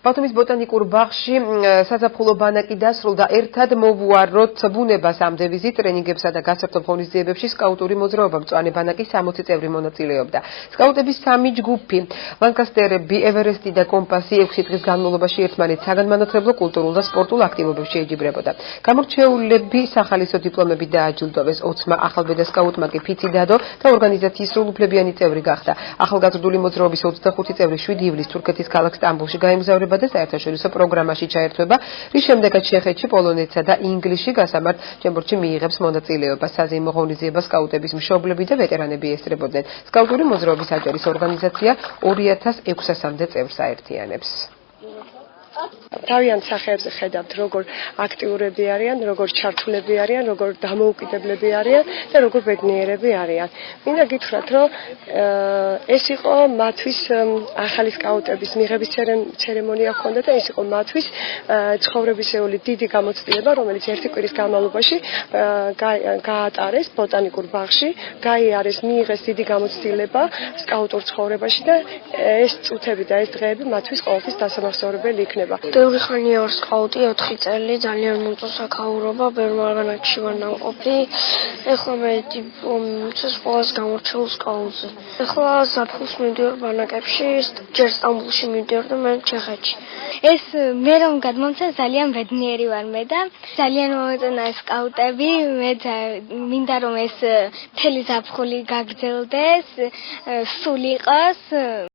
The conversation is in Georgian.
ბათუმის ბოტანიკურ ბაღში საზაფხულო ბანაკი დასრულდა. ერთად მოვუაროთ ბუნებას ამ დევიზით ტრენინგებსა და გასართობ ღონისძიებებში სკაუტური მოძრაობა მწვანე ბანაკის 60 წევრი მონაწილეობდა. სკაუტების 3 ჯგუფი, ლანკასტერები, ევერესტი და კომპასი 6 დღის განმავლობაში ერთმანეთს საგანმანათლებლო, კულტურულ და სპორტულ აქტივობებში ეჯიბრებოდა. გამორჩეულები სახალისო დიპლომებით დააჯილდოვეს. ოცმა ახალბედა სკაუტმა კი ფიცი დადო და ორგანიზაციის სრულუფლებიანი წევრი გახდა. ახალგაზრდული მოძრაობის 25 წევრი 7 ივლისს თურქეთის ქალაქ სტამბოლში გაემგზავრება და საერთაშორისო პროგრამაში ჩაერთვება, რის შემდეგაც ჩეხეთში, პოლონეთსა და ინგლისში გასამართ ჩემბურში მიიღებს მონაწილეობას. საზეიმო ღონისძიებას სკაუტების მშობლები და ვეტერანები ესწრებოდნენ. სკაუტური მოძრაობის აჯარის ორგანიზაცია 2600-მდე წევრს აერთიანებს. თავიანთ სახეებზე ხედავთ, როგორ აქტიურები არიან, როგორ ჩართულები არიან, როგორ დამოუკიდებლები არიან და როგორ ბედნიერები არიან. მინდა გითხრათ, რომ ეს იყო მათთვის ახალი სკაუტების მიღების ცერემონია ჰქონდა და ეს იყო მათთვის ცხოვრებისეული დიდი გამოცდილება, რომელიც ერთი კვირის განმავლობაში გაატარეს ბოტანიკურ ბაღში, გაიარეს, მიიღეს დიდი გამოცდილება სკაუტურ ცხოვრებაში და ეს წუთები და ეს დღეები მათთვის ყოველთვის დასამახსოვრებელი იქნება. ბევრი ხანია ვარ სკაუტი, 4 წელი, ძალიან მომწონს აქაურობა, ბევრ მაღანაკში ვარ ნამყოფი. ეხლა მე დიპლომის სკოლას გამორჩეულ სკაუტზე. ეხლა ზაფხულს მივდივარ ბანაკებში, ჯერ სტამბოლში მივდივარ და მე ჩეხეთში. ეს მე რომ გადმომცა ძალიან ბედნიერი ვარ მე და ძალიან მომეწონა სკაუტები, მე მინდა რომ ეს მთელი ზაფხული გაგრძელდეს, სულ იყოს.